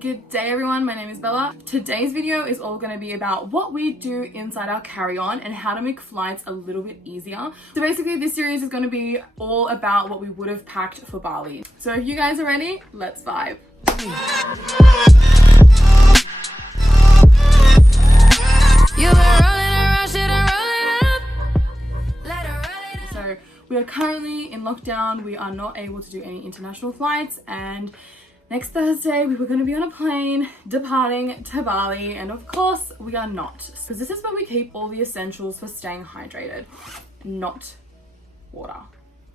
Good day everyone, my name is Bella. Today's video is all going to be about what we do inside our carry-on and how to make flights a little bit easier. So basically this series is going to be all about what we would have packed for Bali. So if you guys are ready, let's vibe. So we are currently in lockdown. We are not able to do any international flights, and next Thursday, we were going to be on a plane departing to Bali, and of course we are not. So this is where we keep all the essentials for staying hydrated, not water.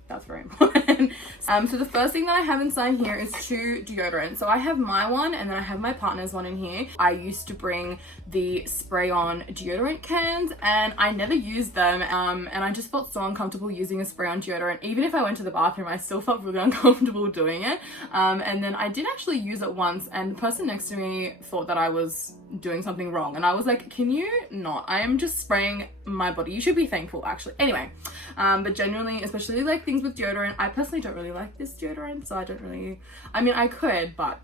That's very important. So the first thing that I have inside here is 2 deodorants. So I have my one and then I have my partner's one in here. I used to bring the spray-on deodorant cans and I never used them. And I just felt so uncomfortable using a spray-on deodorant. Even if I went to the bathroom, I still felt really uncomfortable doing it. And then I did actually use it once and the person next to me thought that I was doing something wrong. And I was like, can you not? I am just spraying my body. You should be thankful actually. Anyway, but generally, especially like things with deodorant, I personally don't really like this deodorant, so I don't really, I mean I could, but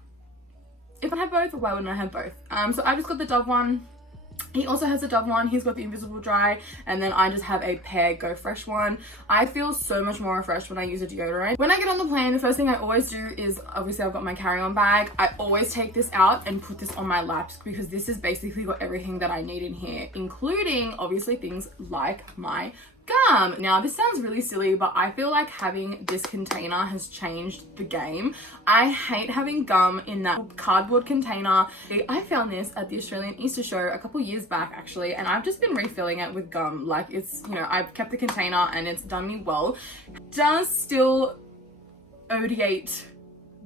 if I have both, why wouldn't I have both? So I just got the Dove one. He also has the Dove one. He's got the Invisible Dry, and then I just have a Pear Go Fresh one. I feel so much more refreshed when I use a deodorant. When I get on the plane, the first thing I always do is, obviously I've got my carry-on bag. I always take this out and put this on my laps because this is basically got everything that I need in here, including obviously things like my gum. Now this sounds really silly, but I feel like having this container has changed the game. I hate having gum in that cardboard container. I found this at the Australian Easter show a couple years back actually, and I've just been refilling it with gum. Like it's, you know, I've kept the container and it's done me well. It does still odiate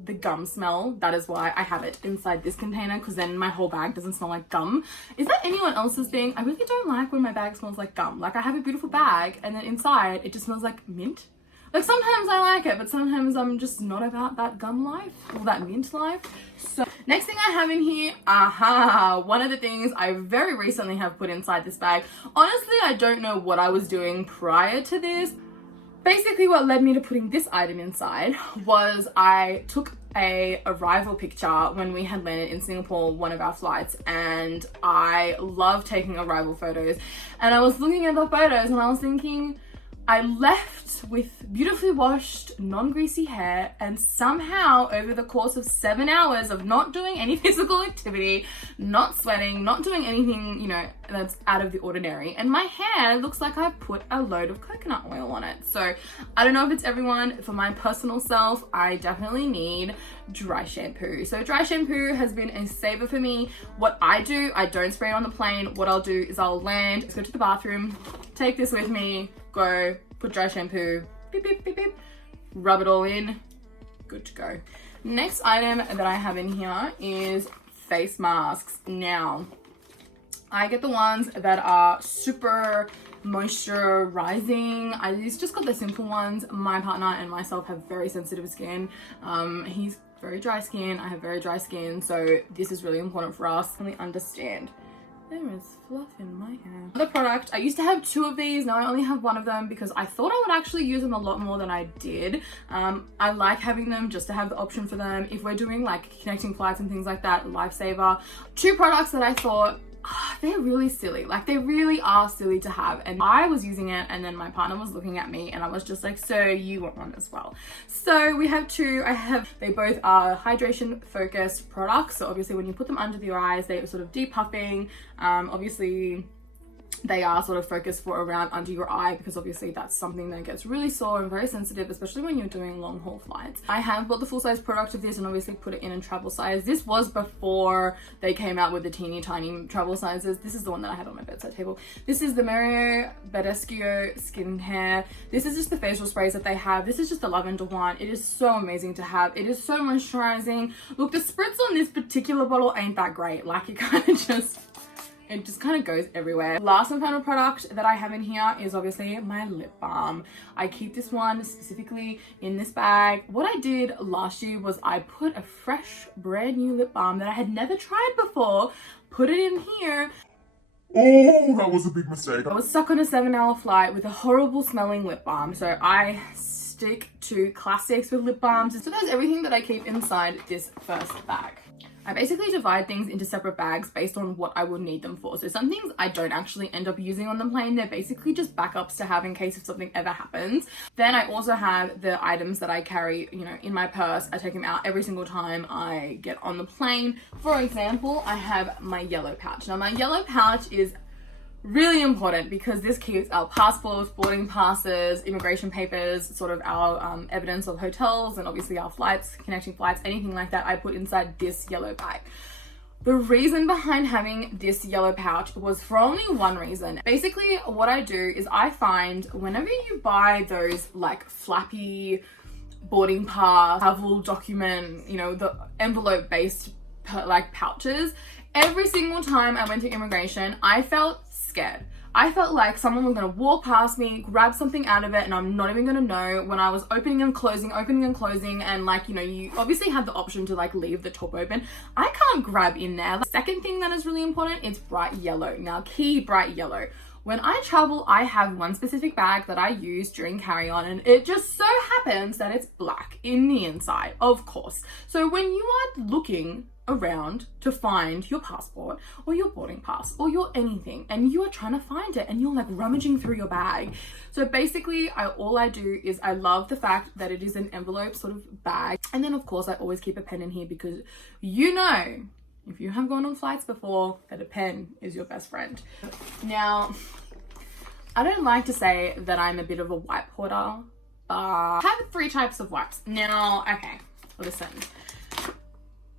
the gum smell. That is why I have it inside this container, because then my whole bag doesn't smell like gum. Is that anyone else's thing? I really don't like when my bag smells like gum. Like I have a beautiful bag and then inside it just smells like mint. Like sometimes I like it, but sometimes I'm just not about that gum life or that mint life. So next thing I have in here, one of the things I very recently have put inside this bag. Honestly, I don't know what I was doing prior to this. Basically what led me to putting this item inside was I took a arrival picture when we had landed in Singapore, one of our flights, and I love taking arrival photos. And I was looking at the photos and I was thinking, I left with beautifully washed, non-greasy hair, and somehow over the course of 7 hours of not doing any physical activity, not sweating, not doing anything, you know, that's out of the ordinary, and my hair looks like I put a load of coconut oil on it. So I don't know if it's everyone. For my personal self, I definitely need dry shampoo. So dry shampoo has been a saver for me. What I do, I don't spray it on the plane. What I'll do is I'll land, go to the bathroom, take this with me, go, put dry shampoo, beep, beep, beep, beep, rub it all in, good to go. Next item that I have in here is face masks. Now, I get the ones that are super moisturizing. I just got the simple ones. My partner and myself have very sensitive skin. He's very dry skin, I have very dry skin, so this is really important for us. And we understand. There is fluff in my hair. The product, I used to have 2 of these, now I only have 1 of them because I thought I would actually use them a lot more than I did. I like having them just to have the option for them if we're doing like connecting flights and things like that, lifesaver. 2 products that I thought, they're really silly. Like they really are silly to have, and I was using it and then my partner was looking at me and I was just like, so you want one as well? So we have 2. They both are hydration focused products, so obviously when you put them under the eyes they are sort of depuffing. Obviously they are sort of focused for around under your eye because obviously that's something that gets really sore and very sensitive, especially when you're doing long haul flights. I have bought the full size product of this and obviously put it in travel size. This was before they came out with the teeny tiny travel sizes. This is the one that I had on my bedside table. This is the Mario Badescu skincare. This is just the facial sprays that they have. This is just the lavender one. It is so amazing to have. It is so moisturizing. Look, the spritz on this particular bottle ain't that great. Like it kind of just, it just kind of goes everywhere. Last and final product that I have in here is obviously my lip balm. I keep this one specifically in this bag. What I did last year was I put a fresh brand new lip balm that I had never tried before, put it in here. Oh, that was a big mistake. I was stuck on a 7-hour flight with a horrible smelling lip balm, so I stick to classics with lip balms. So that's everything that I keep inside this first bag. I basically divide things into separate bags based on what I will need them for. So some things I don't actually end up using on the plane. They're basically just backups to have in case if something ever happens. Then I also have the items that I carry, you know, in my purse. I take them out every single time I get on the plane. For example, I have my yellow pouch. Now my yellow pouch is really important because this keeps our passports, boarding passes, immigration papers, sort of our evidence of hotels, and obviously our flights, connecting flights, anything like that I put inside this yellow bag. The reason behind having this yellow pouch was for only one reason. Basically, what I do is I find whenever you buy those like flappy boarding pass, travel document, you know, the envelope based like pouches, every single time I went to immigration, I felt scared. I felt like someone was gonna walk past me, grab something out of it, and I'm not even gonna know. When I was opening and closing, and like, you know, you obviously have the option to like leave the top open. I can't grab in there. The second thing that is really important is bright yellow. Now, key bright yellow. When I travel, I have one specific bag that I use during carry-on, and it just so happens that it's black in the inside, of course. So when you are looking around to find your passport or your boarding pass or your anything, and you are trying to find it and you're like rummaging through your bag. So basically all I do is I love the fact that it is an envelope sort of bag. And then of course I always keep a pen in here because, you know, if you have gone on flights before, that a pen is your best friend. Now, I don't like to say that I'm a bit of a wipe hoarder, but I have 3 types of wipes. Now, okay, listen.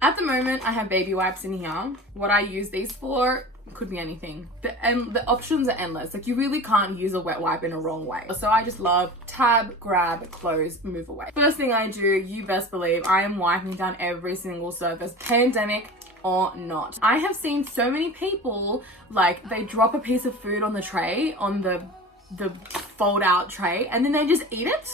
At the moment, I have baby wipes in here. What I use these for could be anything. The options are endless. Like, you really can't use a wet wipe in a wrong way. So I just love tab, grab, close, move away. First thing I do, you best believe, I am wiping down every single surface, pandemic or not. I have seen so many people, like, they drop a piece of food on the tray, on the fold out tray, and then they just eat it.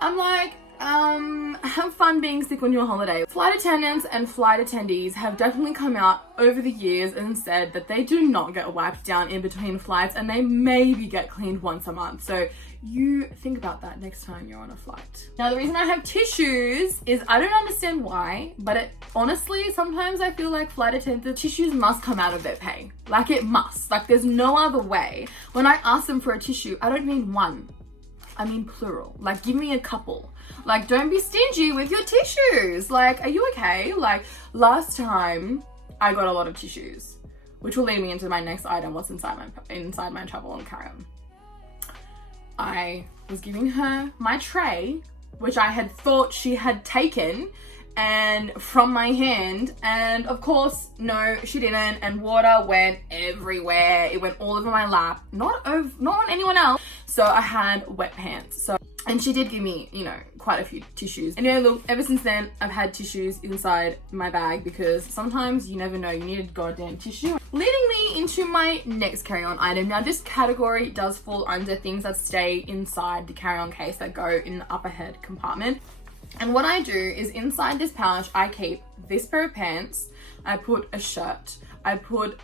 I'm like, have fun being sick on your holiday. Flight attendants and flight attendees have definitely come out over the years and said that they do not get wiped down in between flights, and they maybe get cleaned once a month. So you think about that next time you're on a flight. Now, the reason I have tissues is I don't understand why, but honestly, sometimes I feel like flight attendants, tissues must come out of their pay. Like, it must. Like, there's no other way. When I ask them for a tissue, I don't mean one. I mean plural. Like, give me a couple. Like, don't be stingy with your tissues. Like, are you okay? Like, last time I got a lot of tissues, which will lead me into my next item, what's inside my travel and carry-on. I was giving her my tray, which I had thought she had taken and from my hand, and of course, no, she didn't, and water went everywhere. It went all over my lap, not on anyone else. So I had wet pants. And she did give me, you know, quite a few tissues. And yeah, look, ever since then, I've had tissues inside my bag because sometimes you never know, you need a goddamn tissue. Leading me into my next carry-on item. Now, this category does fall under things that stay inside the carry-on case that go in the upper head compartment. And what I do is inside this pouch, I keep this pair of pants, I put a shirt, I put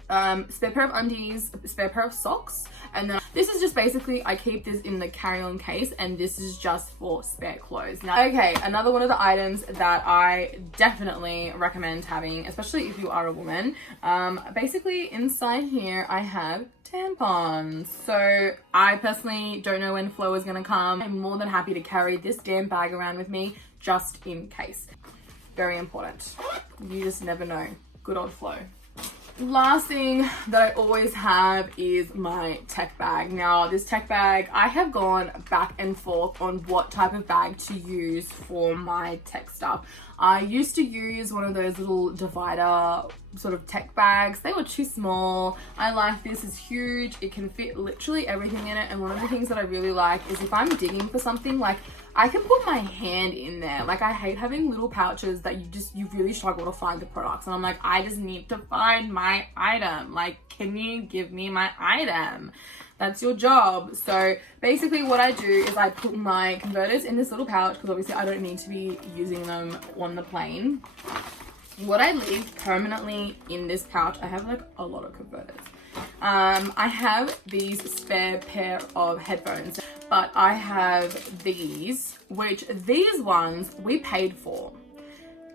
spare pair of undies, spare pair of socks, and then this is just basically, I keep this in the carry-on case, and this is just for spare clothes. Now, okay, another one of the items that I definitely recommend having, especially if you are a woman, basically inside here I have tampons. So I personally don't know when Flo is gonna come. I'm more than happy to carry this damn bag around with me just in case. Very important. You just never know. Good old Flo. Last thing that I always have is my tech bag. Now, this tech bag, I have gone back and forth on what type of bag to use for my tech stuff. I used to use one of those little divider sort of tech bags. They were too small. I like this. It's huge. It can fit literally everything in it. And one of the things that I really like is if I'm digging for something, like, I can put my hand in there. Like, I hate having little pouches that you really struggle to find the products. And I'm like, I just need to find my item. Like, can you give me my item? That's your job. So basically what I do is I put my converters in this little pouch because obviously I don't need to be using them on the plane. What I leave permanently in this pouch, I have like a lot of converters. I have these spare pair of headphones, but I have these, which these ones we paid for.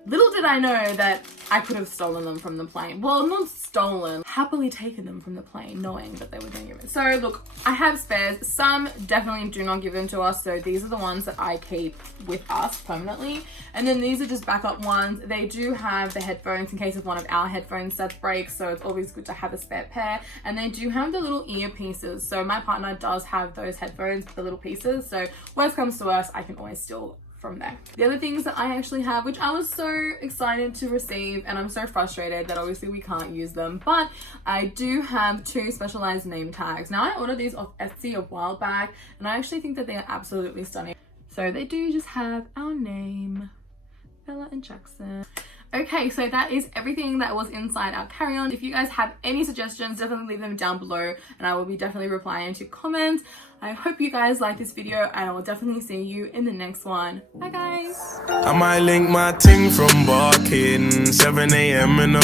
Little did I know that I could have stolen them from the plane. Well, not stolen, happily taken them from the plane, knowing that they were going to give it. So look, I have spares. Some definitely do not give them to us. So these are the ones that I keep with us permanently. And then these are just backup ones. They do have the headphones in case of one of our headphone sets breaks. So it's always good to have a spare pair. And they do have the little earpieces. So my partner does have those headphones, the little pieces. So worst comes to worst, I can always steal from there. The other things that I actually have, which I was so excited to receive, and I'm so frustrated that obviously we can't use them, but I do have 2 specialized name tags. Now I ordered these off Etsy a while back, and I actually think that they are absolutely stunning. So they do just have our name, Bella and Jackson. Okay, so that is everything that was inside our carry-on. If you guys have any suggestions, definitely leave them down below and I will be definitely replying to comments. I hope you guys like this video and I will definitely see you in the next one. Bye guys. I might link my ting from barking 7 a.m. in the